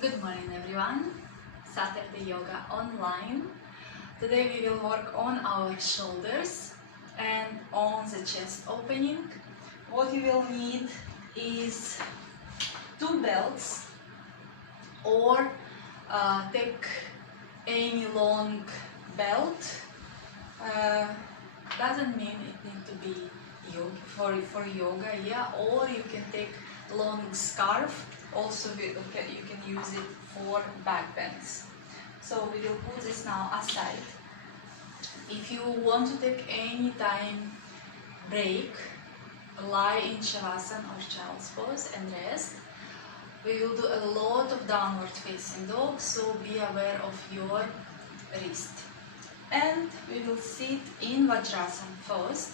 Good morning everyone, Saturday Yoga online. Today we will work on our shoulders and on the chest opening. What you will need is two belts or take any long belt. Doesn't mean it needs to be for yoga, yeah, or you can take long scarf. Also you can use it for back bends. So we will put this now aside. If you want to take any time break, lie in Shavasana or child's pose and rest. We will do a lot of downward facing dog, so be aware of your wrist. And we will sit in Vajrasana first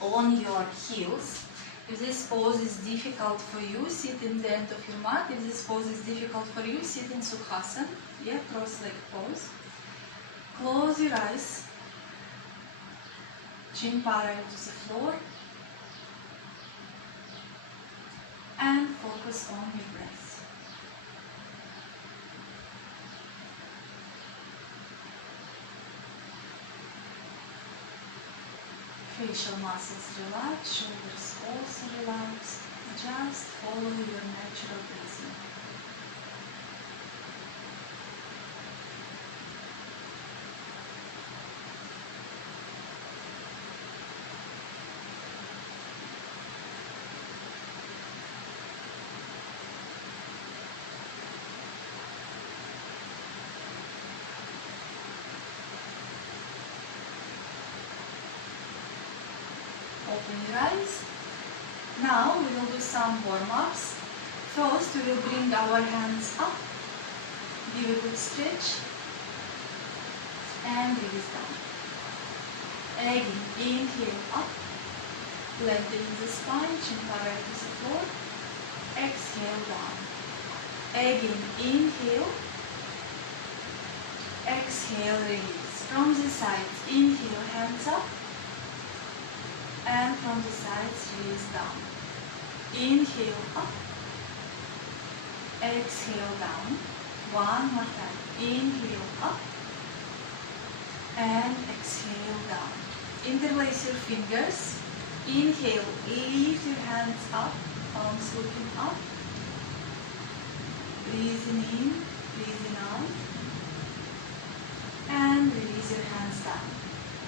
on your heels. If this pose is difficult for you, sit in the end of your mat. If this pose is difficult for you, sit in Sirsasana, yeah, cross-leg pose. Close your eyes, chin parallel to the floor, and focus on your breath. Facial muscles relax, shoulders also relax. Just follow your natural breathing. Open your eyes. Now we will do some warm-ups. First we will bring our hands up, give a good stretch, and release down. Again, inhale up, lengthen the spine, chin parallel to the floor. Exhale down. Again, inhale, exhale, release. From the sides, inhale, hands up. And from the sides, release down. Inhale up, exhale down. One more time. Inhale up and exhale down. Interlace your fingers. Inhale, lift your hands up, palms looking up. Breathing in, breathing out. And release your hands down.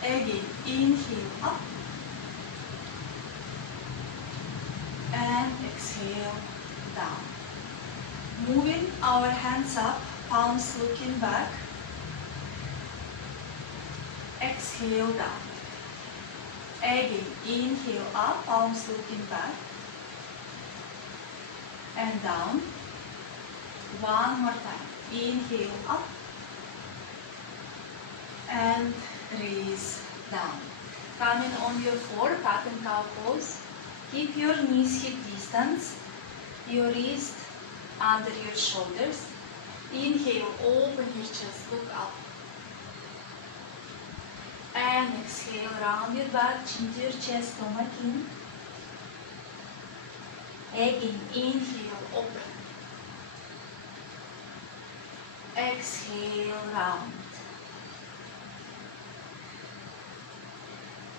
Again, inhale up. And exhale down. Moving our hands up, palms looking back. Exhale down. Again, inhale up, palms looking back. And down. One more time. Inhale up. And release down. Coming on your floor, cat and cow pose. Keep your knees hip distance, your wrist under your shoulders. Inhale, open your chest, look up. And exhale, round your back, chin to your chest, stomach in. Again, inhale, open. Exhale, round.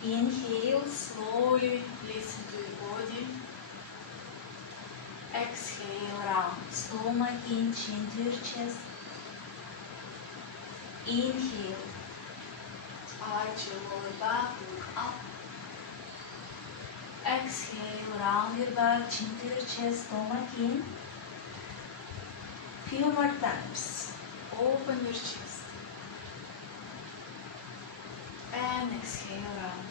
Inhale, slowly listen to your body. Exhale, round. Stomach in, chin to your chest. Inhale, arch your lower back, look up. Exhale, round your back, chin to your chest, stomach in. Few more times. Open your chest. And exhale, round.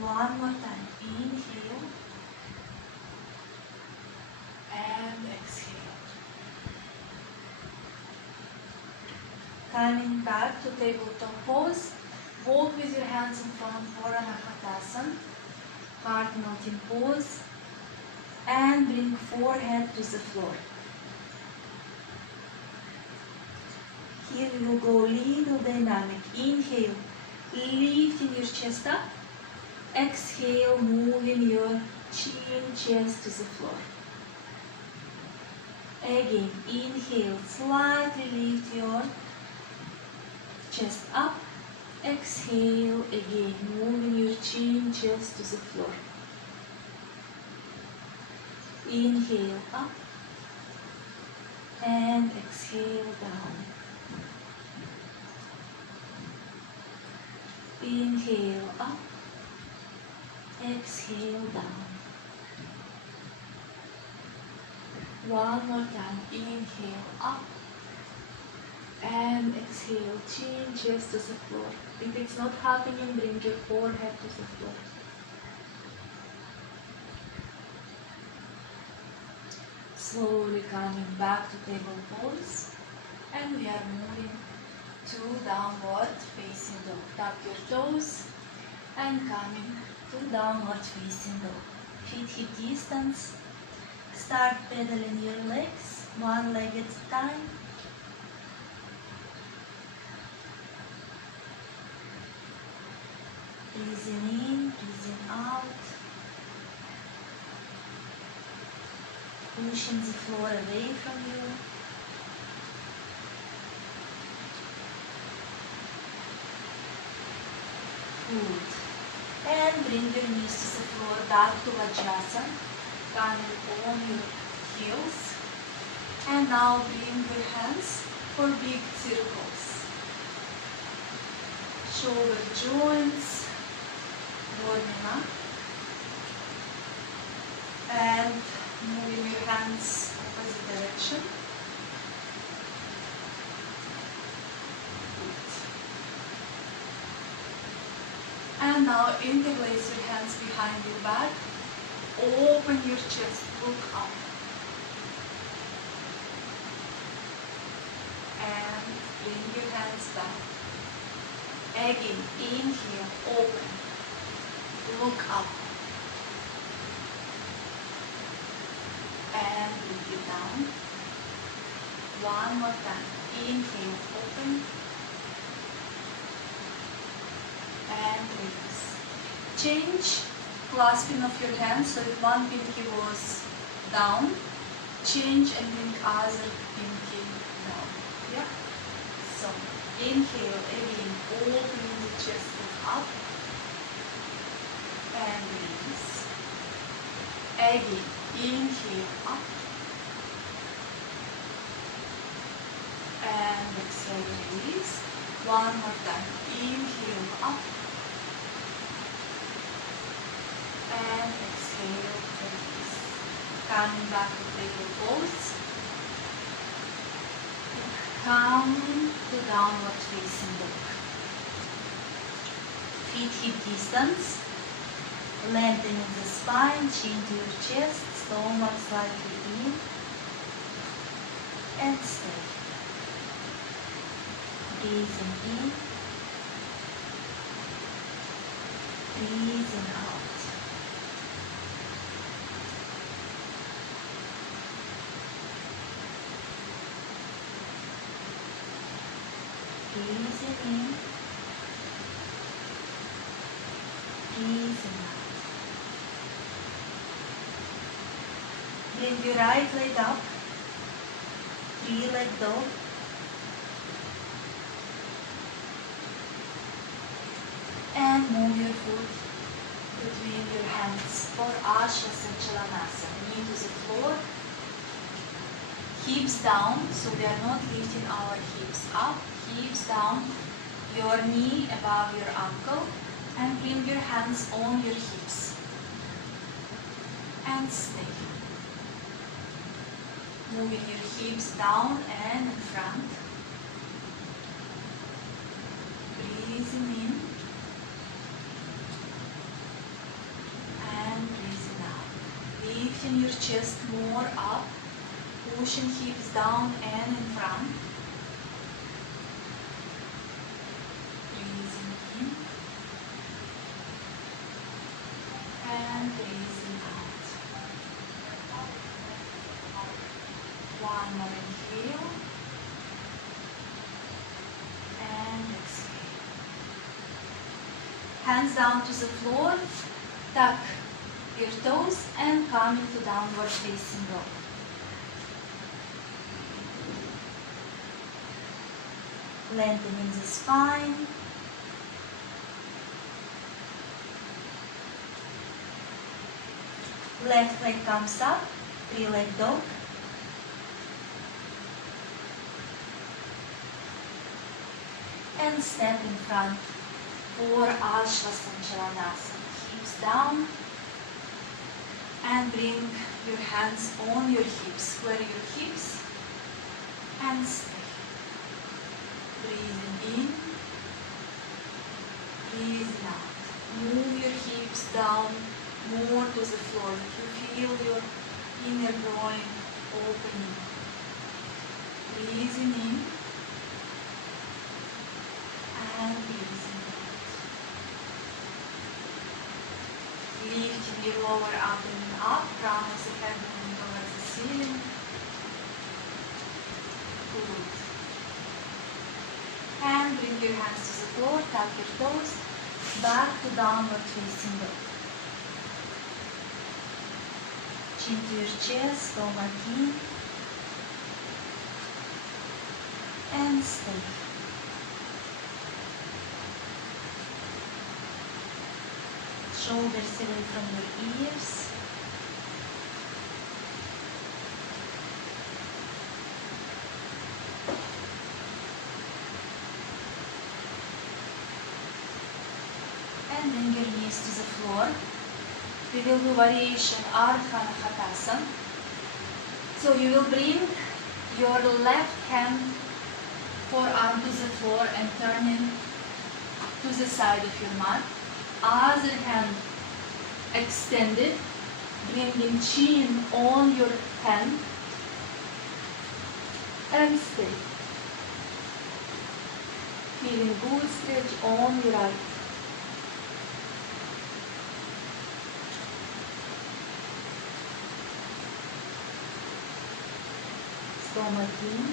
One more time. Inhale. And exhale. Coming back to tabletop pose. Walk with your hands in front for an Hatha, heart melting pose. And bring forehead to the floor. Here we will go little dynamic. Inhale, lifting your chest up. Exhale, moving your chin, chest to the floor. Again, inhale, slightly lift your chest up. Exhale, again, moving your chin just to the floor. Inhale up and exhale down. Inhale up, exhale down. One more time, inhale up and exhale, chin just to the floor. If it's not happening, bring your forehead to the floor. Slowly coming back to table pose, and we are moving to downward facing dog. Tap your toes and coming to downward facing dog. Feet hip distance. Start pedaling your legs, one leg at a time. Breathing in, breathing out. Pushing the floor away from you. Good. And bring your knees to the floor, back to Vajrasana. Coming on your heels. And now bring your hands for big circles. Shoulder joints warming up. And moving your hands opposite direction. And now interlace your hands behind your back. Open your chest, look up. And bring your hands back. Again, inhale, open. Look up. And bring it down. One more time. Inhale, open. And release. Change clasping of your hands. So if one pinky was down, change and bring other pinky down. Yeah. So inhale again, opening the chest, look up. And release. Again, inhale up. And exhale, release. One more time. Inhale up. And exhale, release. Coming back to table pose. Coming to downward facing dog. Feet hip distance. Lengthening the spine, chin to your chest, stomach slightly in. And stay. Breathing in. Breathing out. Breathing in, breathing out. Bring your right leg up, three-leg dog. And move your foot between your hands for Asha Sanchalanasana. Knee to the floor. Hips down, so we are not lifting our hips up. Hips down, your knee above your ankle, and bring your hands on your hips. And stay. Moving your hips down and in front. Breathing in. And breathing out. Lifting your chest more up. Pushing hips down and in front. Breathing in. And breathing out. One more inhale. And exhale. Hands down to the floor. Tuck your toes and come into downward facing dog. lengthening the spine. Left leg comes up, three-leg dog. And step in front for Chalanasana. Hips down. And bring your hands on your hips. Square your hips. And stay. Breathing in. Breathing out. Move your hips down more to the floor. If you feel your inner groin opening. Breathing in. And breathing out. Lifting your lower abdomen up, crown of the head moving towards the ceiling. Good. And bring your hands to the floor, tap your toes, back to downward facing dog. Chin to your chest, stomach in. And stay. Shoulders away from your ears. And bring your knees to the floor. We will do variation Ardha Hatha. So you will bring your left hand forearm to the floor and turn it to the side of your mat. Other hand extended, bringing chin on your hand and stay. Feeling good stretch on your right. Stomach in.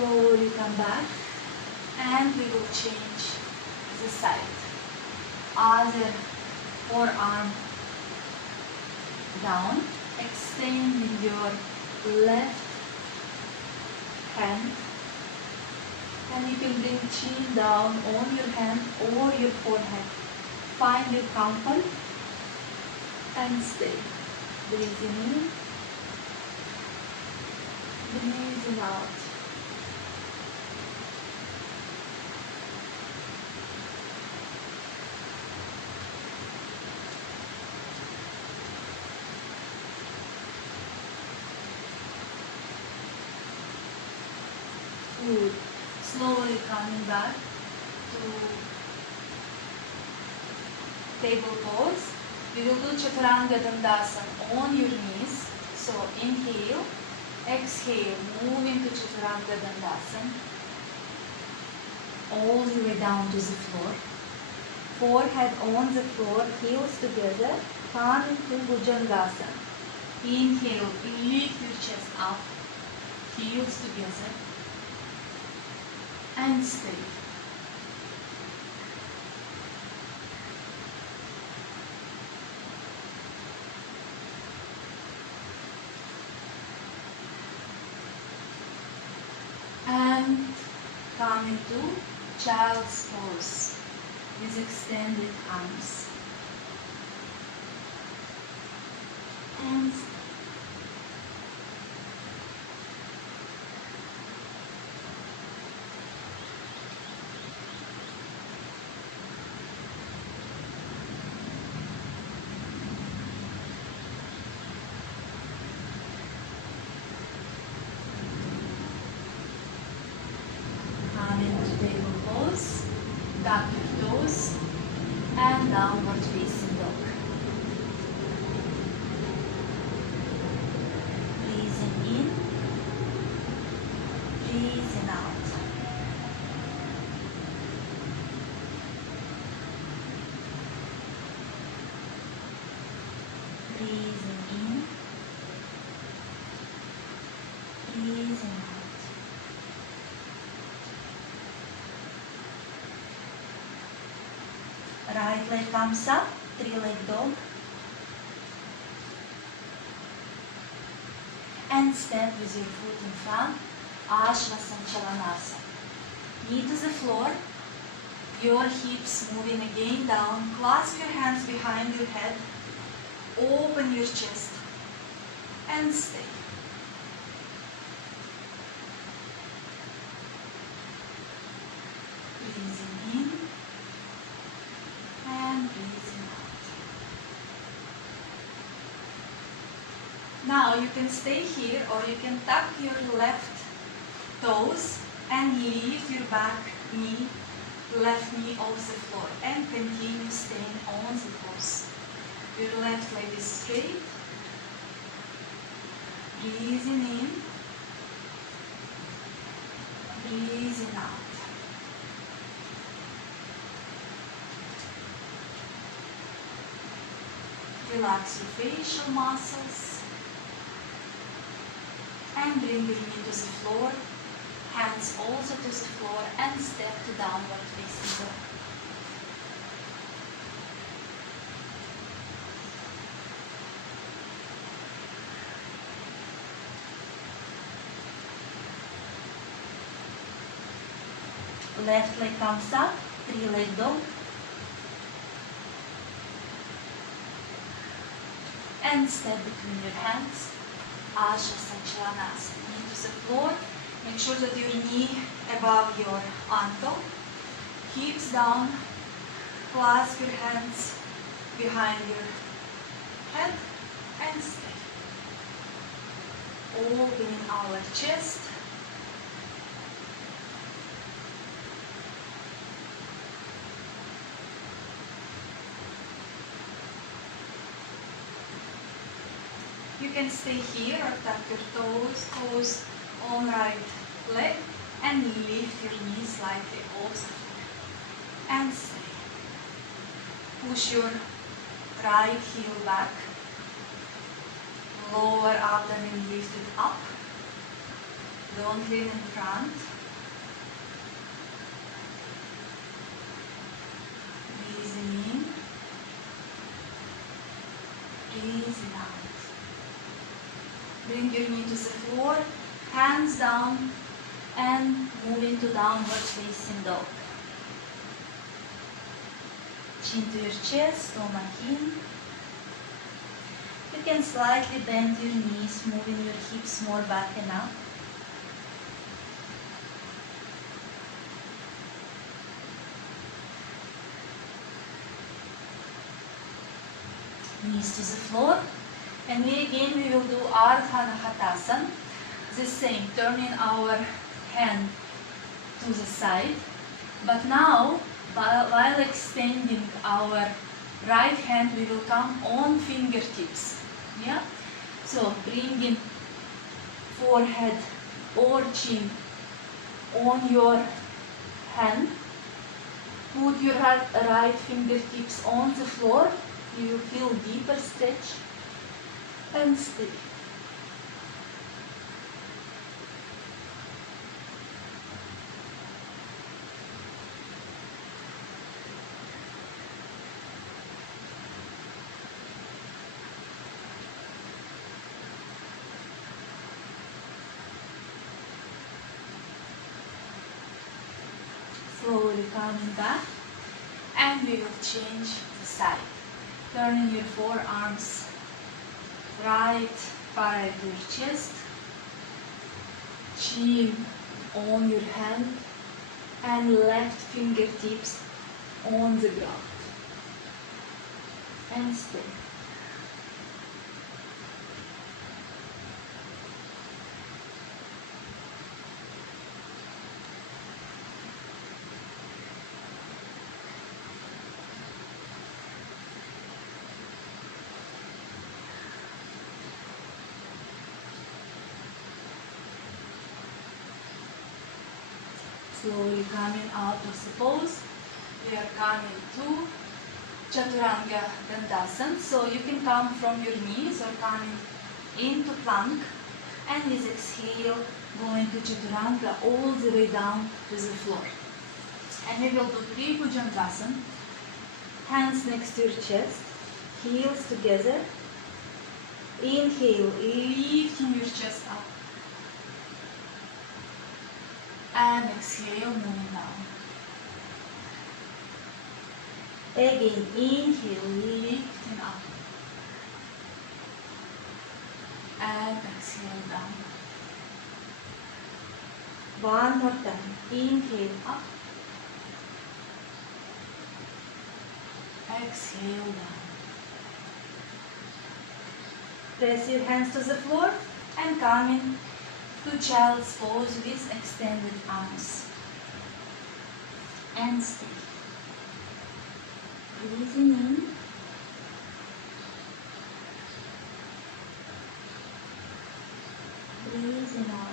Slowly come back and we will change the side. Other forearm down, extending your left hand, and you can bring chin down on your hand or your forehead. Find your comfort and stay. Breathing in, breathing out. Good. Slowly coming back to table pose. We will do Chaturanga Dandasana on your knees. So inhale, exhale, move into Chaturanga Dandasana. All the way down to the floor. Forehead on the floor, heels together, come into Bhujangasana. Inhale, lift your chest up, heels together. And stay. And come into child's pose with extended arms. And stay. Tap your toes and downward facing dog. Breathing in, breathing out. Breathing in, breathing out. Right Left leg comes up, three-leg dog. And stand with your foot in front, Chalanasa. Knee to the floor, your hips moving again down. Clasp your hands behind your head, open your chest, and stay. Breathing in and breathing out. Now you can stay here or you can tuck your left toes and lift your back knee, left knee off the floor and continue staying on the pose. Your left leg is straight. Breathing in, breathing out. Relax your facial muscles and bring your knee to the floor, hands also to the floor and step to downward facing dog. Left leg comes up, three-leg dog. And step between your hands, Chalanasa. Knee to the floor. Make sure that your knee above your ankle. Hips down. Clasp your hands behind your head and stay. Opening our chest. You can stay here or tuck your toes on right leg and lift your knees slightly off the floor and stay. Push your right heel back, lower abdomen lifted up, don't lean in front. Breathing in, breathing out. Bring your knee to the floor, hands down, and move into downward facing dog. Chin to your chest, stomach in. You can slightly bend your knees, moving your hips more back and up. Knees to the floor. And we will do Hatha, the same, turning our hand to the side. But now, while extending our right hand, we will come on fingertips. Yeah? So, bringing forehead or chin on your hand. Put your right fingertips on the floor. You will feel deeper stretch. And stay. Slowly coming back, and we will change the side. Turning your forearms right parallel to your chest, chin on your hand, and left fingertips on the ground. And stay. Slowly coming out of the pose, we are coming to Chaturanga Dandasana. So you can come from your knees or coming into plank, and with exhale going to Chaturanga all the way down to the floor. And we will do 3 Bhujangasana, Hands next to your chest, heels together. Inhale, lifting your chest up. And exhale, moving down. Again, inhale, lifting up. And exhale down. One more time. Inhale up. Exhale down. Press your hands to the floor and come in to child's pose with extended arms. And stay. Breathing in. Breathing out.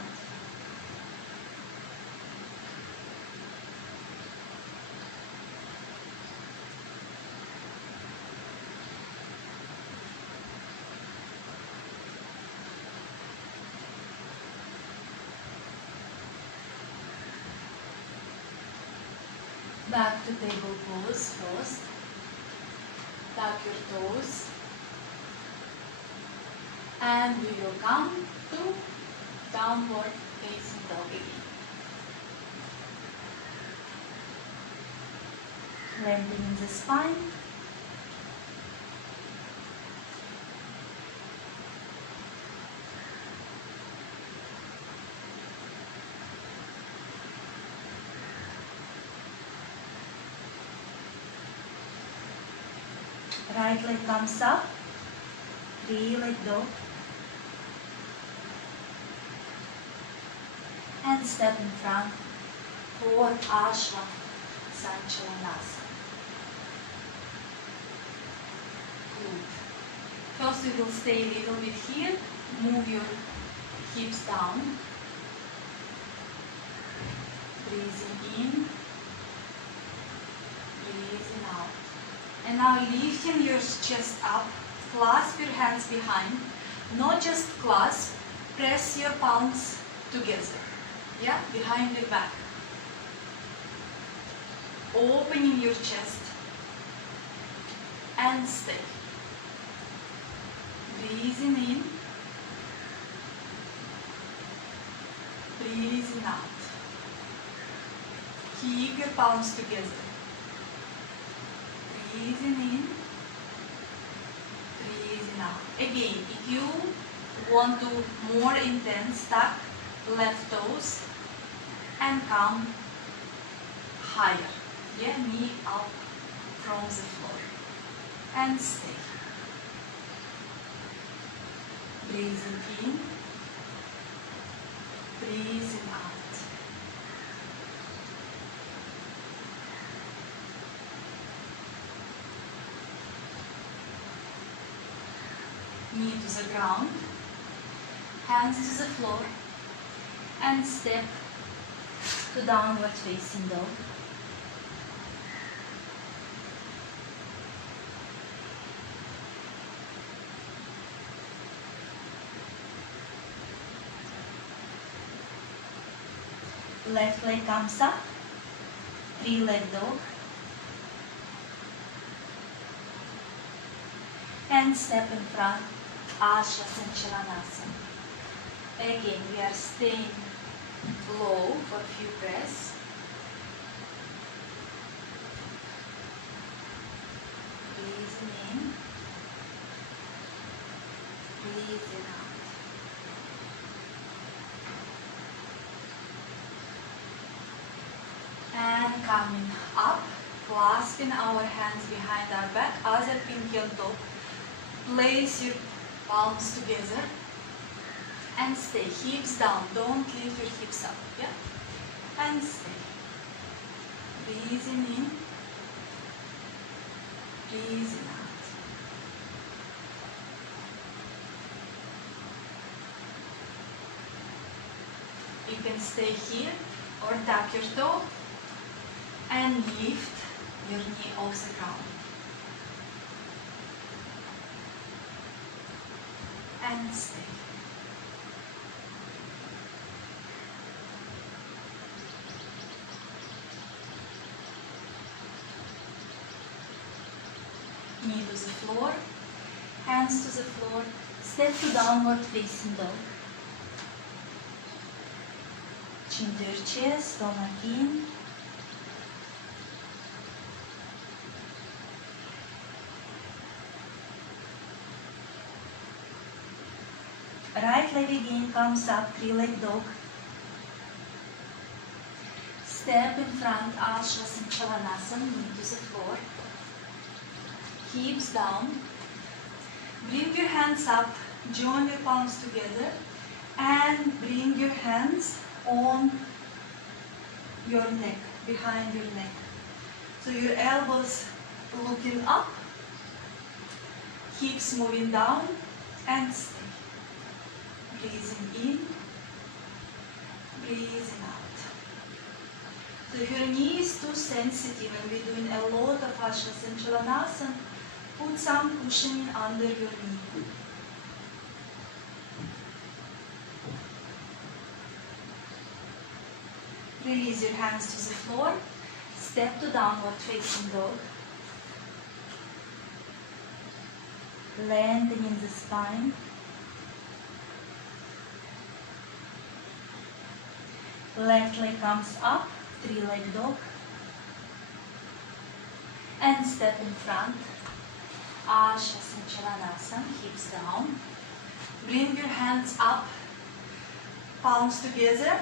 Back to table pose first. Tuck your toes. And we will come to downward facing dog again. Lengthening the spine. Right leg comes up, three-leg dog, and step in front for Sirsasana. Good. First we will stay a little bit here, move your hips down, breathing in, breathing out. And now lifting your chest up, clasp your hands behind, not just clasp, press your palms together, yeah, behind your back. Opening your chest and stay. Breathing in, breathing out. Keep your palms together. Breathing in, breathing out. Again, if you want to more intense, tuck left toes and come higher. Yeah, knee up from the floor. And stay. Breathing in, breathing out. Knee to the ground, hands to the floor, and step to downward facing dog. Left leg comes up, three-leg dog, and step in front, Sirsasana. Again, we are staying low for a few breaths. Breathing in, breathing out. And coming up, clasping our hands behind our back, other pinky on top. Place your palms together and stay. Hips down. Don't lift your hips up. Yeah? And stay. Breathing in. Breathing out. You can stay here or tuck your toe and lift your knee off the ground. And stay. floor, hands to the floor, step to downward facing dog. Chin to your chest, stomach in. Right leg again comes up, three-leg dog. Step in front, Sirsasana, knee to the floor. Hips down. Bring your hands up, join your palms together and bring your hands on your neck, behind your neck. So your elbows looking up, hips moving down and stay. Breathing in, breathing out. So if your knee is too sensitive and we're doing a lot of ashanas and chalanasana, put some cushioning under your knee. Release your hands to the floor. Step to downward facing dog. Lengthening the spine. Left leg comes up, three-leg dog. And step in front. Sirsasana, hips down. Bring your hands up, palms together.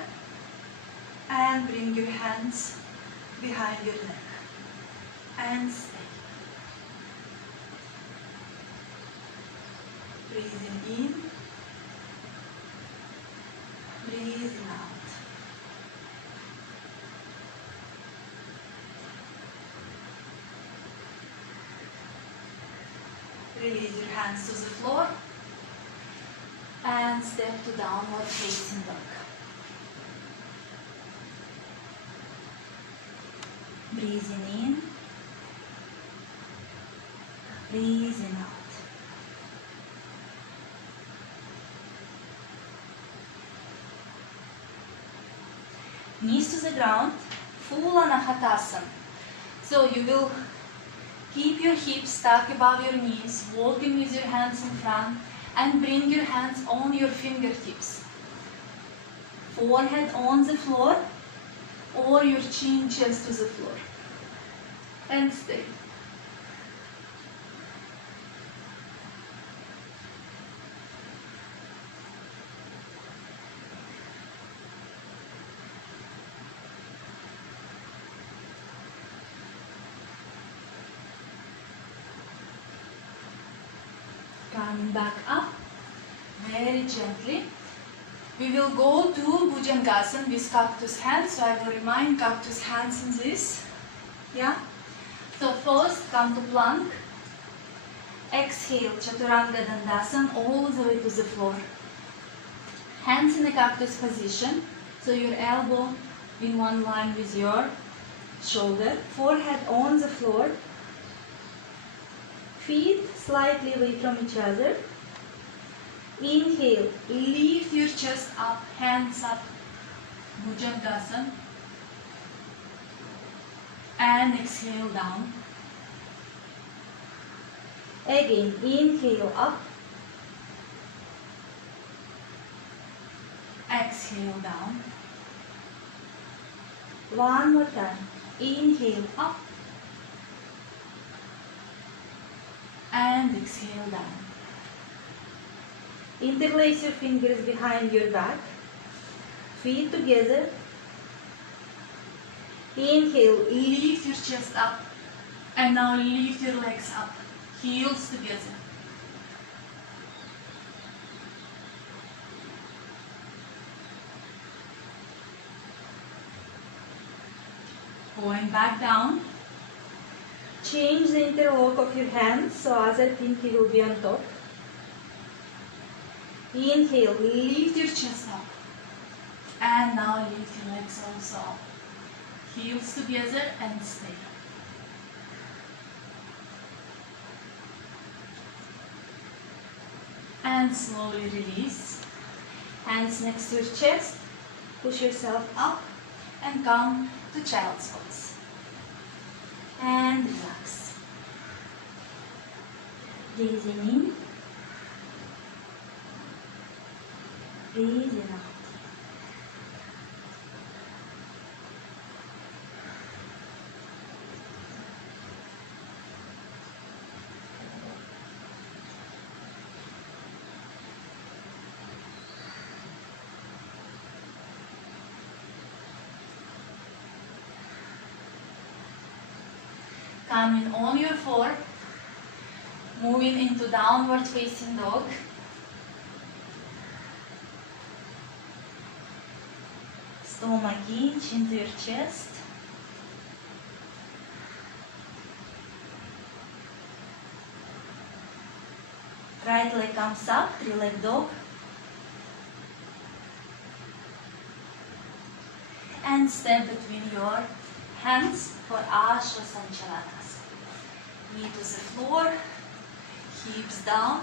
And bring your hands behind your neck. And stay. Breathing in. Breathing out. Release your hands to the floor and step to downward facing dog. Breathing in, breathing out. Knees to the ground, full Hatha. So you will keep your hips stuck above your knees, walking with your hands in front and bring your hands on your fingertips. Forehead on the floor or your chin, chest to the floor. And stay. Coming back up, very gently. We will go to Bhujangasana with cactus hands. So I will remind cactus hands in this. Yeah? So first come to plank. Exhale, Chaturanga Dandasana, all the way to the floor. Hands in the cactus position. So your elbow in one line with your shoulder. Forehead on the floor. Feet slightly away from each other. Inhale, lift your chest up, hands up, Bhujangasana. And exhale down. Again, inhale up. Exhale down. One more time. Inhale up. And exhale down. Interlace your fingers behind your back. Feet together. Inhale, lift your chest up. And now lift your legs up. Heels together. Going back down. Change the interlock of your hands so other pinky will be on top. Inhale, lift your chest up. And now lift your legs also up. Heels together and stay. And slowly release. Hands next to your chest. Push yourself up and come to child's pose. And relax. Breathing in, breathing out. Coming on your fork, moving into downward facing dog. Stomach inch into your chest. Right leg comes up, three-leg dog. And step between your hands for Sirsasana. Knee to the floor, hips down,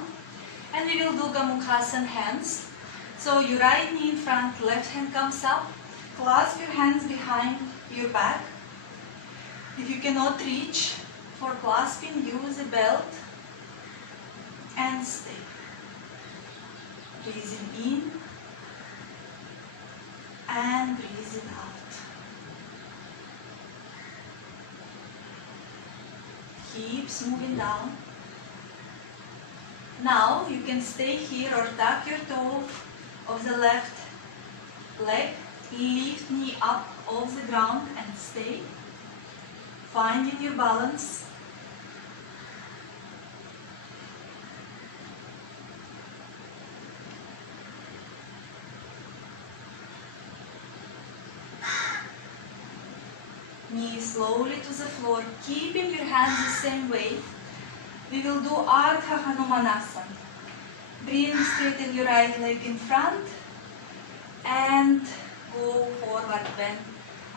and we will do Gomukhasana hands. So your right knee in front, left hand comes up, clasp your hands behind your back. If you cannot reach for clasping, use a belt and stay. Breathing in and breathing out. Keeps moving down. Now you can stay here or tuck your toe of the left leg, lift knee up off the ground and stay. Finding your balance. Knees slowly to the floor, keeping your hands the same way. We will do Ardha Hanumanasana. Bring straighten your right leg in front and go forward bend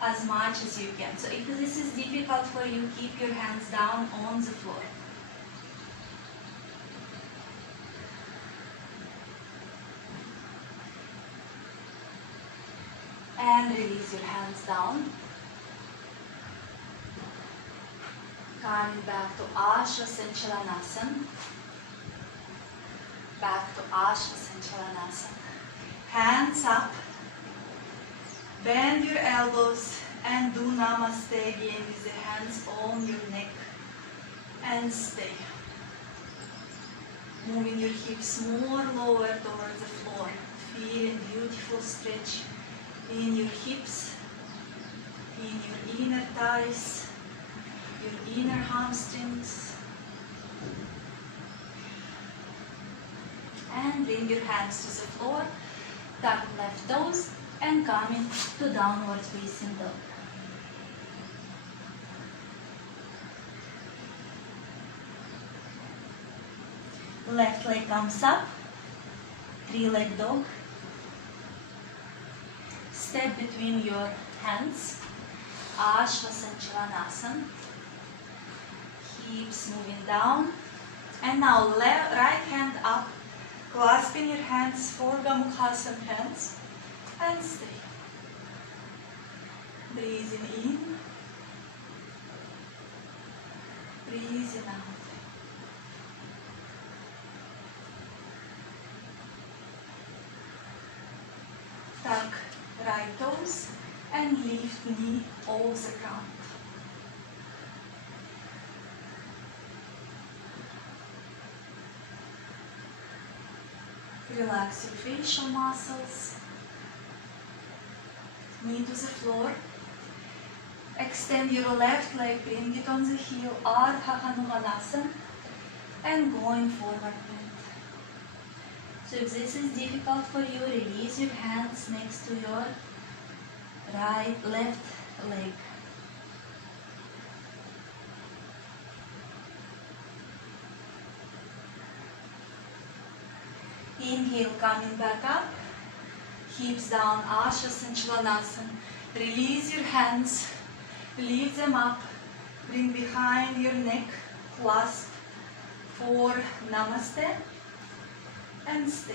as much as you can. So if this is difficult for you, keep your hands down on the floor. And release your hands down. Coming back to Sirsasana. Back to Sirsasana. Hands up. Bend your elbows and do Namaste again with the hands on your neck. And stay. Moving your hips more lower towards the floor. Feeling beautiful stretch in your hips, in your inner thighs, your inner hamstrings. And bring your hands to the floor, tuck left toes and coming to downward facing dog. Left leg comes up, three-leg dog. Step between your hands, Sirsasana. Hips moving down. And now right hand up, clasping your hands for Gomukhasana hands. And stay. Breathing in. Breathing out. Tuck right toes and lift knee off the ground. Relax your facial muscles. Knee to the floor. Extend your left leg, bring it on the heel, Ardha Hanumanasana, and going forward bend. So if this is difficult for you, release your hands next to your left leg. Inhale, coming back up, hips down, Sirsasana. Release your hands, lift them up, bring behind your neck, clasp for Namaste, and stay.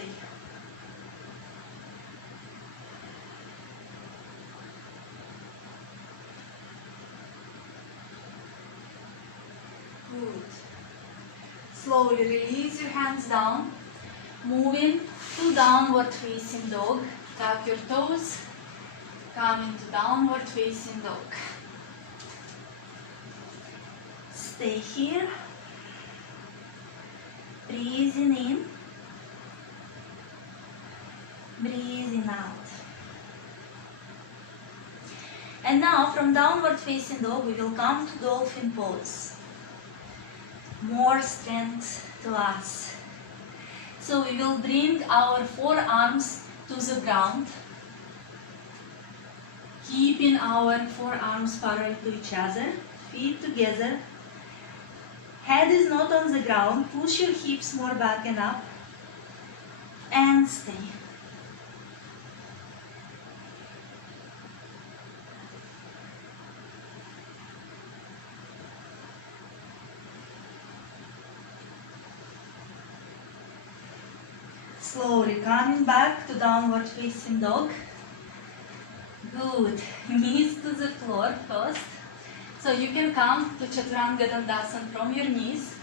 Good. slowly release your hands down, moving to downward facing dog. Tuck your toes, come into downward facing dog. Stay here, breathing in, breathing out. And now from downward facing dog we will come to dolphin pose. More strength to us. So we will bring our forearms to the ground, keeping our forearms parallel to each other, feet together. Head is not on the ground, push your hips more back and up, and stay. Slowly coming back to downward facing dog. Good. Knees to the floor first. So you can come to Chaturanga Dandasana from your knees,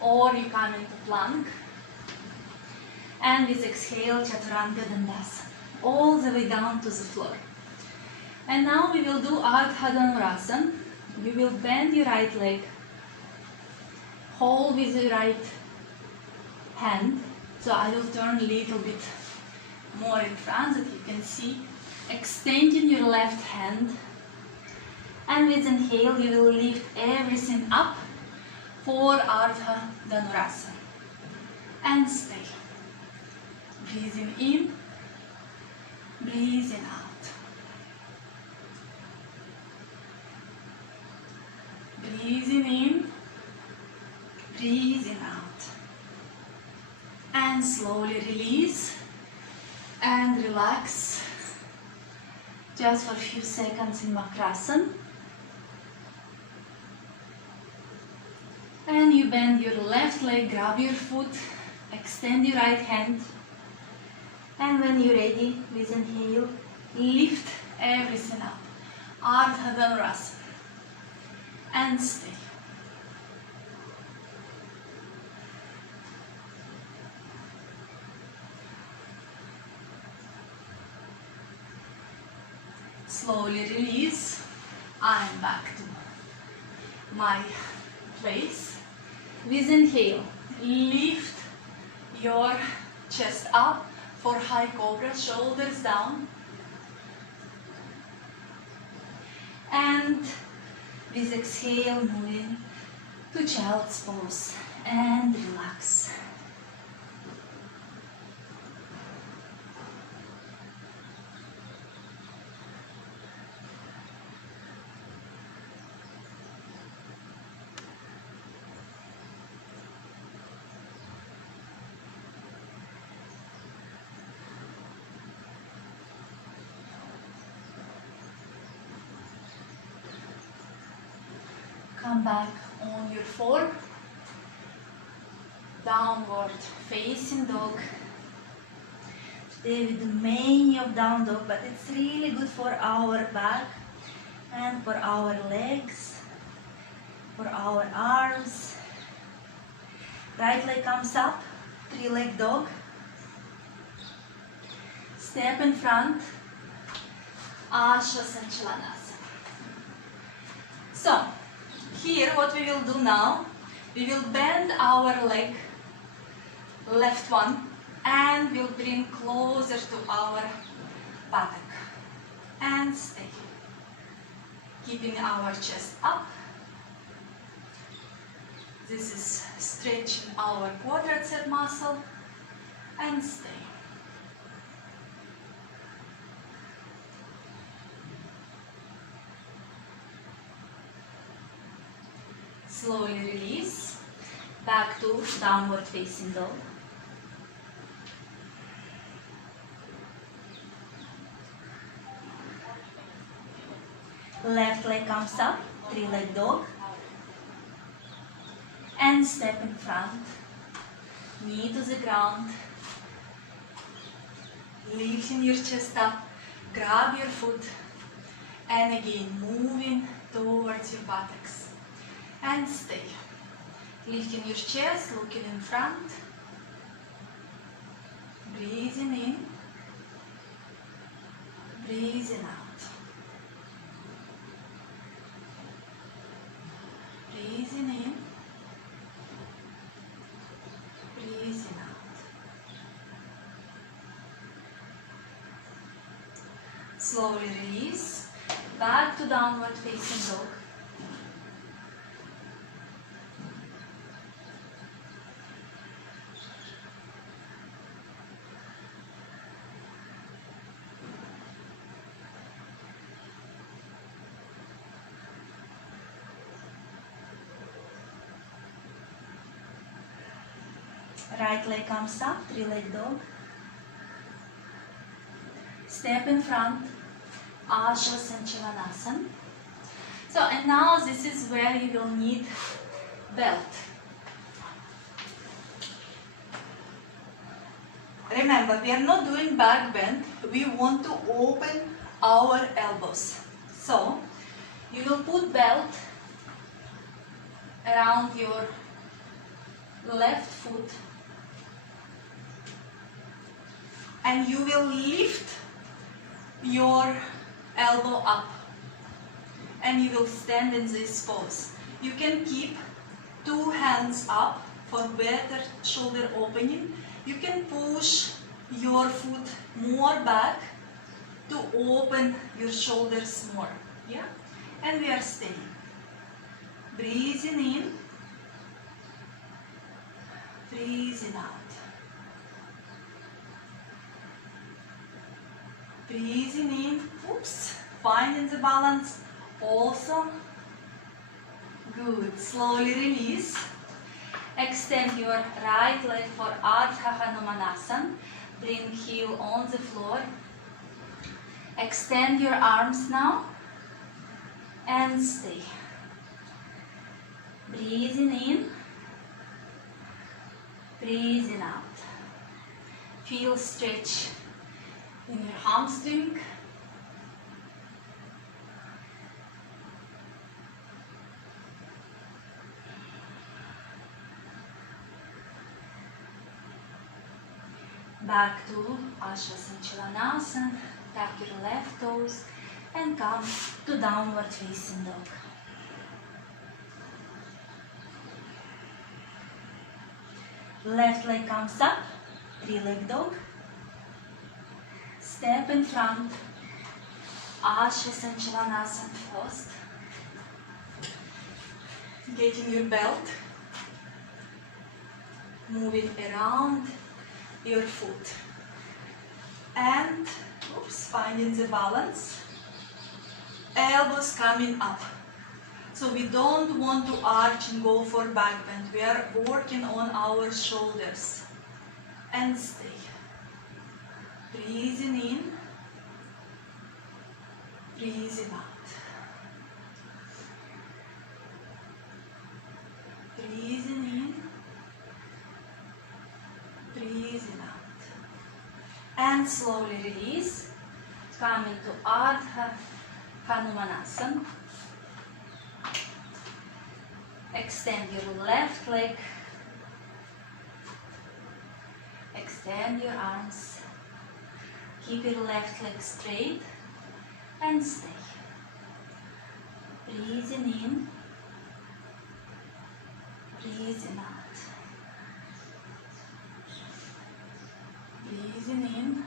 or you come into plank. And with exhale, Chaturanga Dandasana, all the way down to the floor. And now we will do Hatha. We will bend your right leg, hold with your right hand. So I will turn a little bit more in front that you can see. Extending your left hand. And with inhale, you will lift everything up for Ardha Dhanurasana. And stay. Breathing in, breathing out. Breathing in, breathing out. And slowly release and relax. Just for a few seconds in Makrasana. And you bend your left leg, grab your foot, extend your right hand. And when you're ready, with inhale, lift everything up. Ardha Dhanurasana. And stay. Slowly release. I am back to my place. With inhale, lift your chest up for high cobra, shoulders down. And with exhale, moving to child's pose and relax. Come back on your form, downward facing dog. Today we do many of down dog, but it's really good for our back and for our legs, for our arms. Right leg comes up, three-leg dog. Step in front, Ashasanchalanasana. So, here what we will do now, we will bend our leg, left one, and we'll bring closer to our buttock. And stay. Keeping our chest up. This is stretching our quadricep muscle. And stay. Slowly release, back to downward facing dog. Left leg comes up, three-leg dog. And step in front, knee to the ground. Lifting your chest up, grab your foot. And again, moving towards your buttocks. And stay. Lifting your chest, looking in front. Breathing in. Breathing out. Breathing in. Breathing out. Slowly release. Back to downward facing dog. Right leg comes up, three-leg dog. Step in front, Sirsasana. So, and now this is where you will need belt. Remember, we are not doing back bend. We want to open our elbows. So, you will put belt around your left foot. And you will lift your elbow up and you will stand in this pose. You can keep two hands up for better shoulder opening. You can push your foot more back to open your shoulders more. Yeah? And we are staying. Breathing in, breathing out. Breathing in, oops, finding the balance, also good. Slowly release. Extend your right leg for Hatha. Bring heel on the floor. Extend your arms now and stay. Breathing in, breathing out. Feel stretch in your hamstring. Back to Sirsasana. Tap your left toes and come to downward facing dog. Left leg comes up, three-leg dog. Step in front, Sirsasana first. Getting your belt, moving around your foot. And, oops, finding the balance. Elbows coming up. So we don't want to arch and go for back bend. We are working on our shoulders. And stay. Breathing in, breathing out. Breathing in, breathing out. And slowly release. Coming to Ardha Hanumanasana. Extend your left leg. Extend your arms. Keep your left leg straight and stay. Breathing in, breathing out. Breathing in,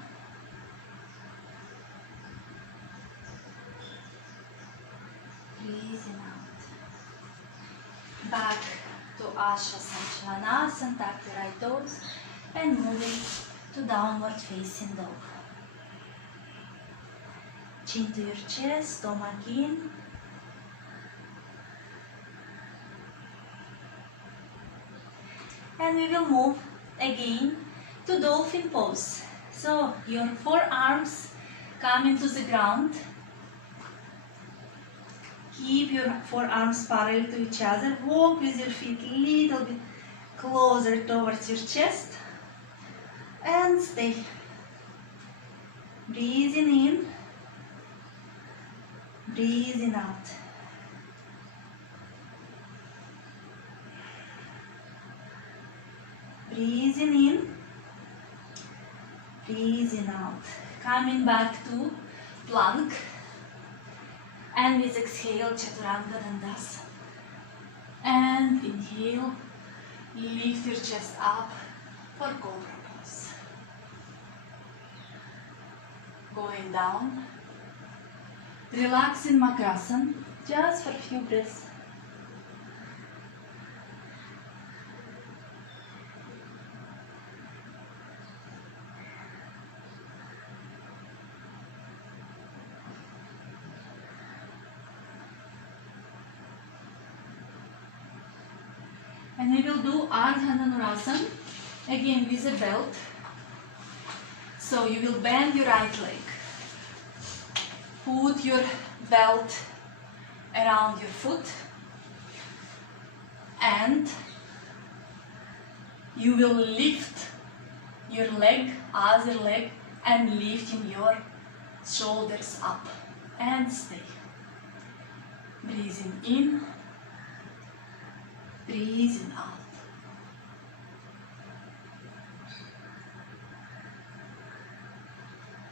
breathing out. Back to Sirsasana. Tap your right toes and moving to downward facing dog. Chin to your chest, stomach in. And we will move again to dolphin pose. So your forearms come into the ground. Keep your forearms parallel to each other. Walk with your feet a little bit closer towards your chest. And stay. Breathing in. Breathing out. Breathing in, breathing out. Coming back to plank. And with exhale, Chaturanga Dandasana. And inhale, lift your chest up for Cobra pose. Going down. Relax in Makrasana, just for a few breaths. And we will do Ardha Dhanurasana again with a belt. So you will bend your right leg. Put your belt around your foot and you will lift your leg, other leg, and lifting your shoulders up and stay. Breathing in, breathing out.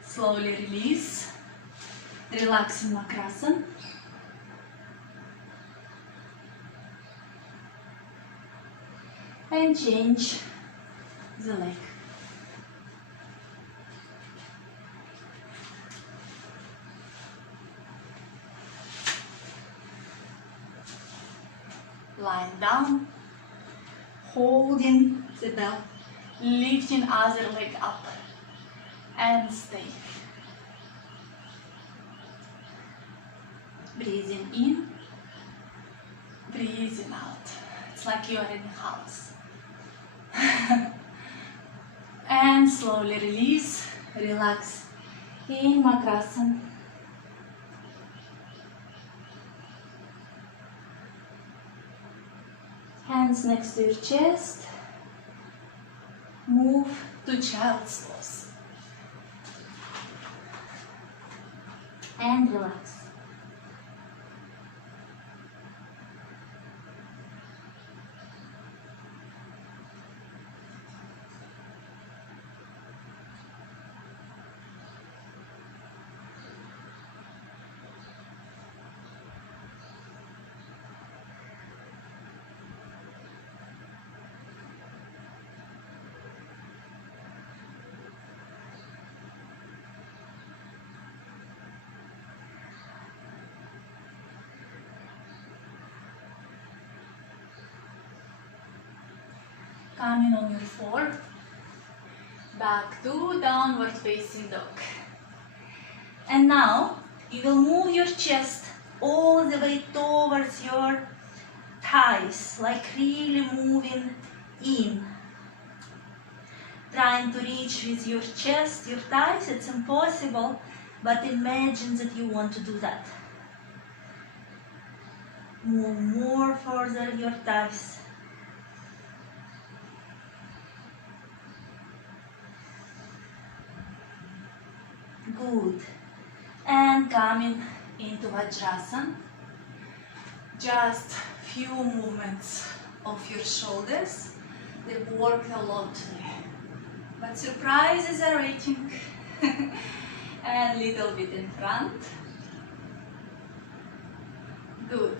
Slowly release, relax in Makrasana. And change the leg. Lying down, holding the belt, lifting other leg up and stay. Breathing in, breathing out. It's like you are in a house. And slowly release, relax in Makrasana. Hands next to your chest. Move to child's pose. And relax. Coming on your floor, back to downward facing dog. And now you will move your chest all the way towards your thighs, like really moving in. Trying to reach with your chest, your thighs, it's impossible, but imagine that you want to do that. Move more further your thighs. Good. And coming into Vajrasana. Just few movements of your shoulders. They work a lot today. But surprises are waiting. And little bit in front. Good.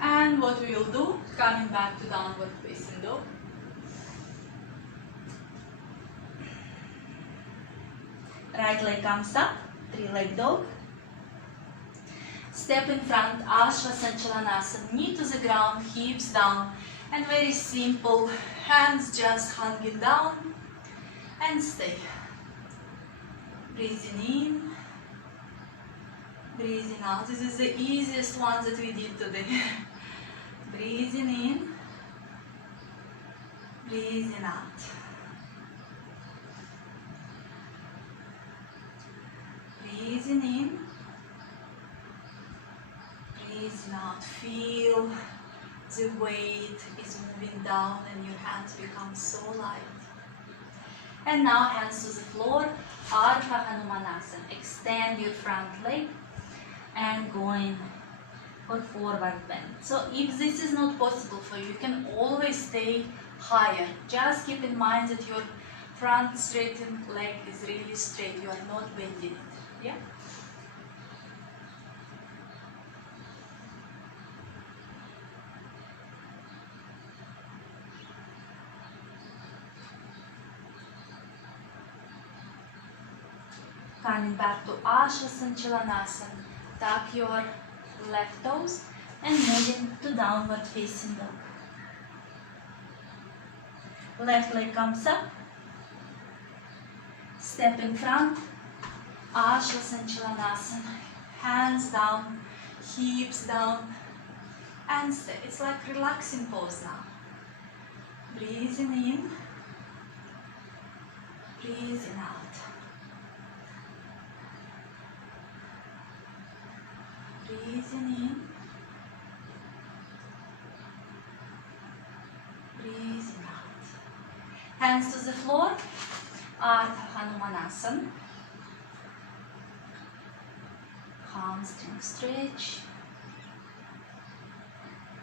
And what we will do, coming back to downward facing dog. Right leg comes up, three-leg dog. Step in front, Ashvasanchalanasana, knee to the ground, hips down, and very simple, hands just hanging down, and stay. Breathing in, breathing out. This is the easiest one that we did today. Breathing in, breathing out. Breathing in, breathing out. Feel the weight is moving down and your hands become so light. And now hands to the floor, Ardha Hanumanasana. Extend your front leg and going for forward bend. So if this is not possible for you, you can always stay higher. Just keep in mind that your front straightened leg is really straight. You are not bending it. Yeah? Coming back to Ashasan Chalanasana, tuck your left toes and moving to downward facing dog. Left leg comes up, step in front, Ashasan Chalanasana, hands down, hips down, and stay. It's like relaxing pose now. Breathing in, breathing out. Breathing in, breathing out. Hands to the floor, Ardha Hanumanasana. Hamstring stretch.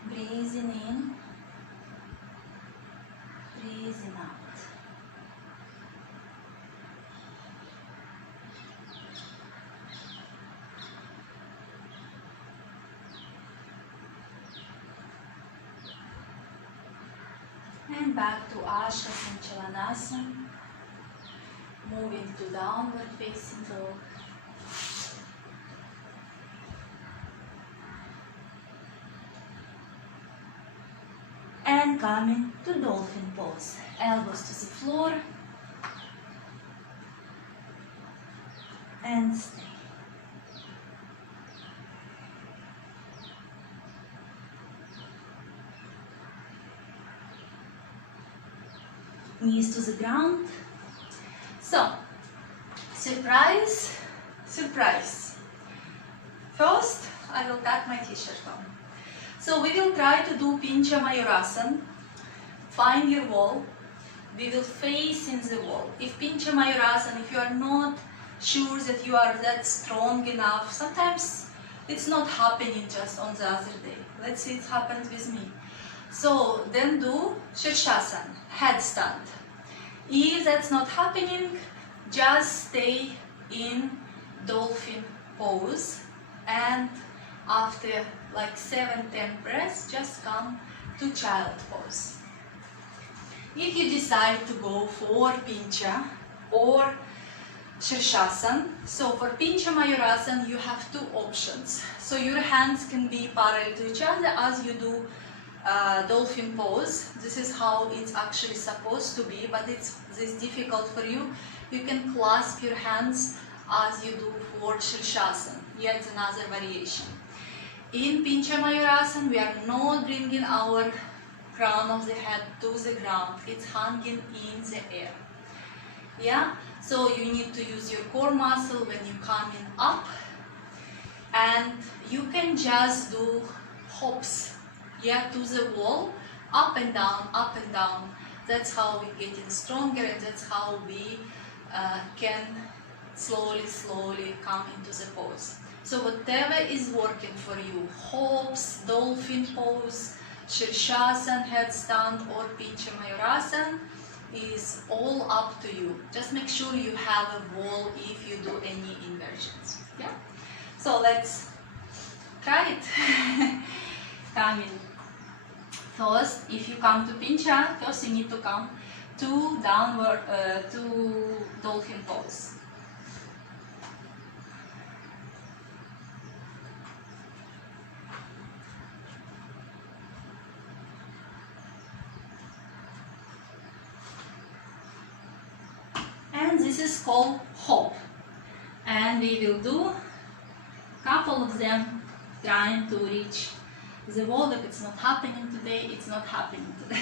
Breathing in, breathing out. And back to Ashasan Chalanasana, moving to downward facing dog. And coming to dolphin pose. Elbows to the floor. And stay. Knees to the ground. So, surprise, surprise. First, I will tuck my t-shirt on. So we will try to do Pincha Mayurasana. Find your wall. We will face in the wall. If Pincha Mayurasana, if you are not sure that you are that strong enough, sometimes it's not happening just on the other day. Let's see it happened with me. So then do Sirsasana, headstand. If that's not happening, just stay in dolphin pose, and after like 7-10 breaths, just come to child pose. If you decide to go for Pincha or Sirsasana, so for Pincha Mayurasana you have two options. So your hands can be parallel to each other as you do dolphin pose. This is how it's actually supposed to be, but it's difficult for you. You can clasp your hands as you do for Sirsasana. Yet another variation. In Pincha Mayurasana, we are not bringing our crown of the head to the ground. It's hanging in the air. Yeah? So you need to use your core muscle when you come in up. And you can just do hops, yeah, to the wall, up and down, up and down. That's how we're getting stronger, and that's how we can slowly come into the pose. So whatever is working for you, hops, dolphin pose, Sirsasana, headstand, or Pincha Mayurasana, is all up to you. Just make sure you have a wall if you do any inversions. Yeah? So let's try it. Come in. First, if you come to Pincha, first you need to come to downward, to dolphin pose. And this is called hop. And we will do couple of them trying to reach the wall. If it's not happening today, it's not happening today.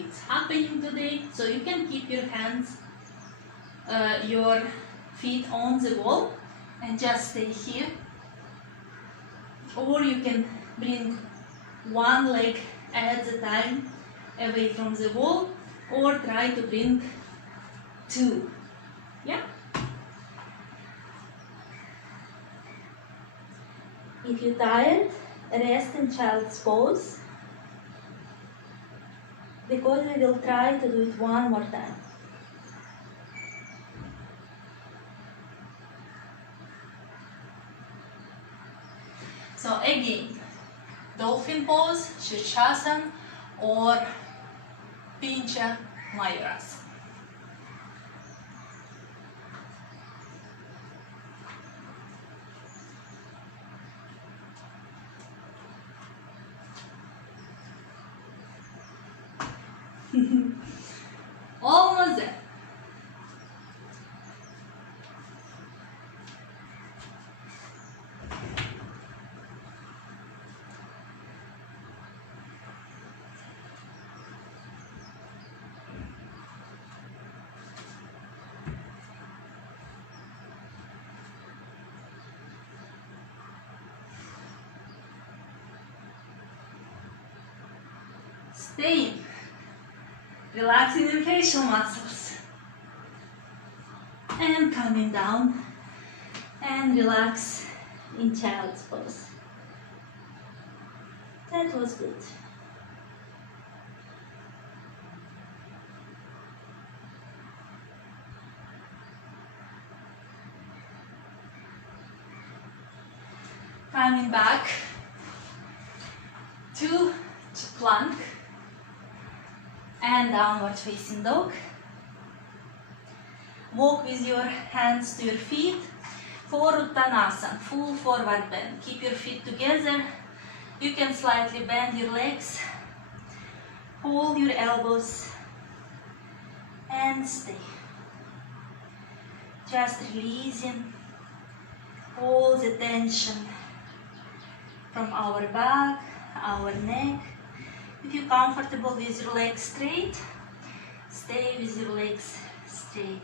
It's happening today, so you can keep your hands, your feet on the wall and just stay here. Or you can bring one leg at a time away from the wall, or try to bring two. Yeah? If you're tired, rest in child's pose, because we will try to do it one more time. So again, dolphin pose, Sirsasana or Pincha Mayurasana. Almost there. Staying. Relaxing your facial muscles. And coming down. And relax in child's pose. That was good. Coming back to plank and downward facing dog. Walk with your hands to your feet for Uttanasana, full forward bend. Keep your feet together. You can slightly bend your legs, hold your elbows and stay. Just releasing all the tension from our back, our neck. If you're comfortable with your legs straight, stay with your legs straight.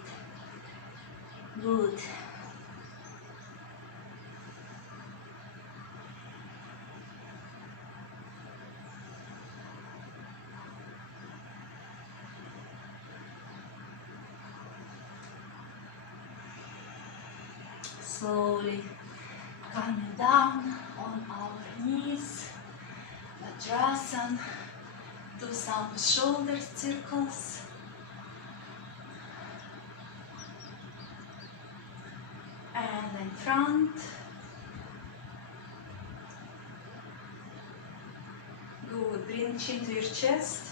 Good. Slowly coming down on our knees, Vajrasana. Do some shoulder circles. And in front. Good. Bring chin to your chest.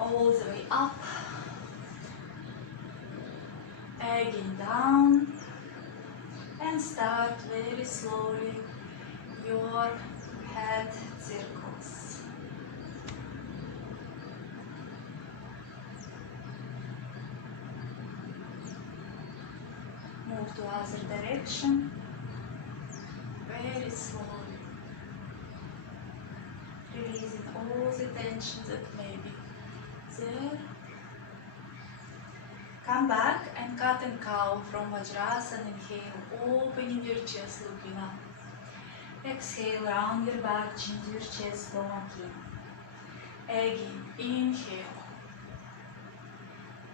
All the way up. Again down. And start very slowly your head circles. Move to other direction. Very slowly. Releasing all the tension that may be there. Come back and cat and cow from Vajrasana. Inhale, opening your chest, looking up. Exhale, round your back, chin to your chest, stomach in. Again, inhale.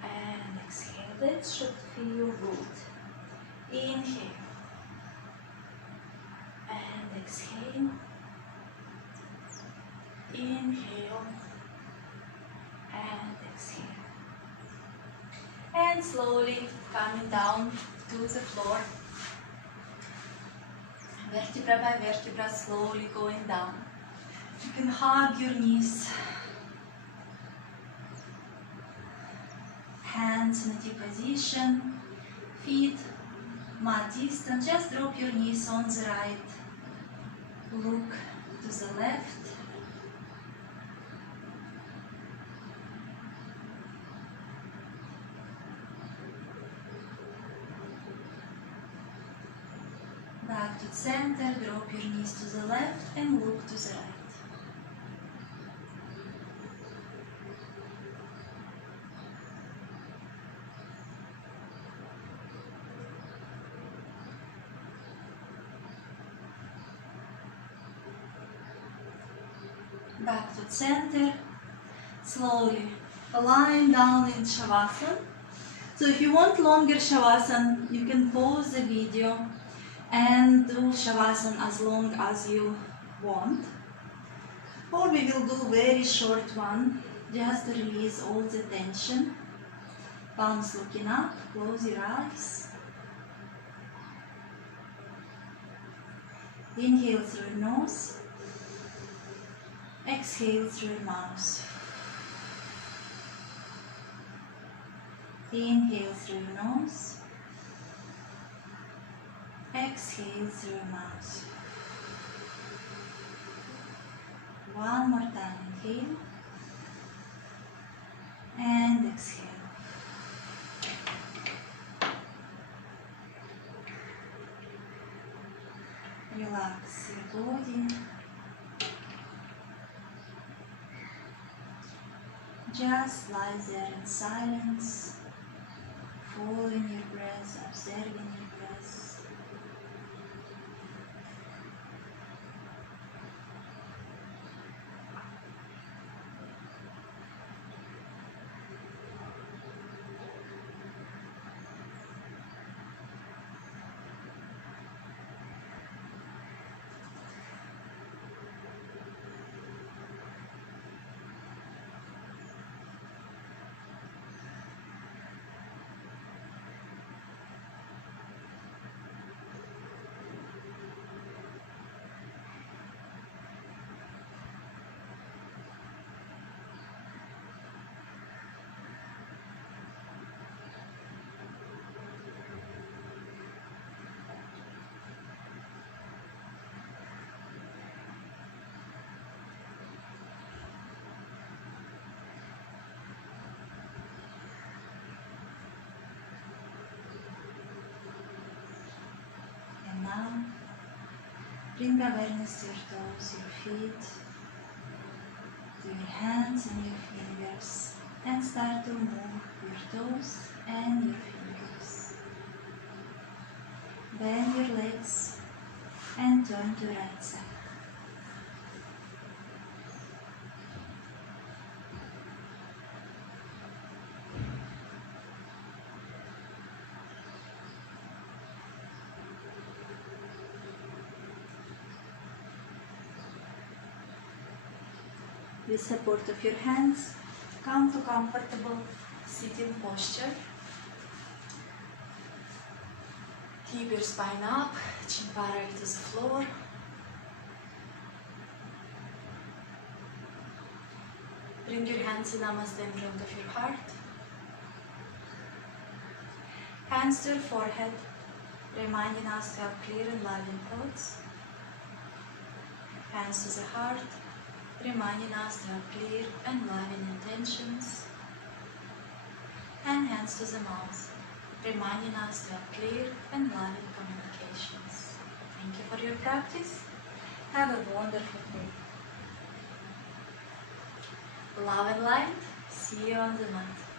And exhale. That should feel good. Inhale. And exhale. Inhale. And exhale. And slowly coming down to the floor. Vertebra by vertebra, slowly going down. You can hug your knees. Hands in a deep position. Feet mat distance. Just drop your knees on the right. Look to the left. Back to center, drop your knees to the left and look to the right. Back to center, slowly lying down in Shavasana. So if you want longer Shavasana, you can pause the video and do Shavasana as long as you want. Or we will do very short one, just to release all the tension. Palms looking up, close your eyes. Inhale through your nose, exhale through your mouth. Inhale through your nose, exhale through your mouth. One more time, inhale and exhale. Relax your body. Just lie there in silence, following your breath, observing your breath. Now, bring awareness to your toes, your feet, to your hands and your fingers, and start to move your toes and your fingers. Bend your legs and turn to right side. With support of your hands, come to comfortable sitting posture. Keep your spine up, chin parallel to the floor. Bring your hands in Namaste in front of your heart. Hands to your forehead, reminding us to have clear and loving thoughts. Hands to the heart, reminding us to have clear and loving intentions. And hands to the mouth, reminding us to have clear and loving communications. Thank you for your practice. Have a wonderful day. Love and light. See you on the mat.